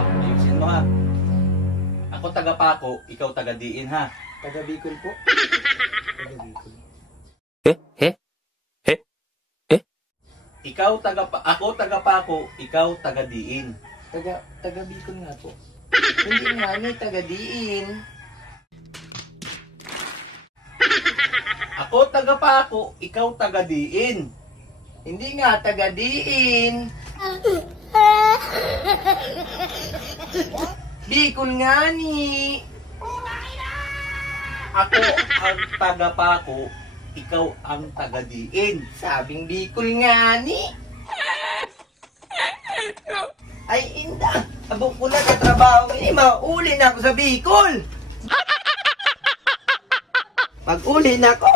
Ayusin mo ha. Ako taga Paco, ikaw taga Diin ha. Taga Bicol po. Taga Bicol. Ako taga Paco, ikaw taga Diin. Taga Bicol nga po. Hindi nga ni taga Diin. Ako taga Paco, ikaw taga Diin. Hindi nga taga Diin. Bicol nga ni. Ako ang taga Paco, ikaw ang taga Diin. Sabing Bicol nga ni. Ay, inda. Abong ko na katrabaho ini. Mauli na ako sa Bicol. Pag uli na ako,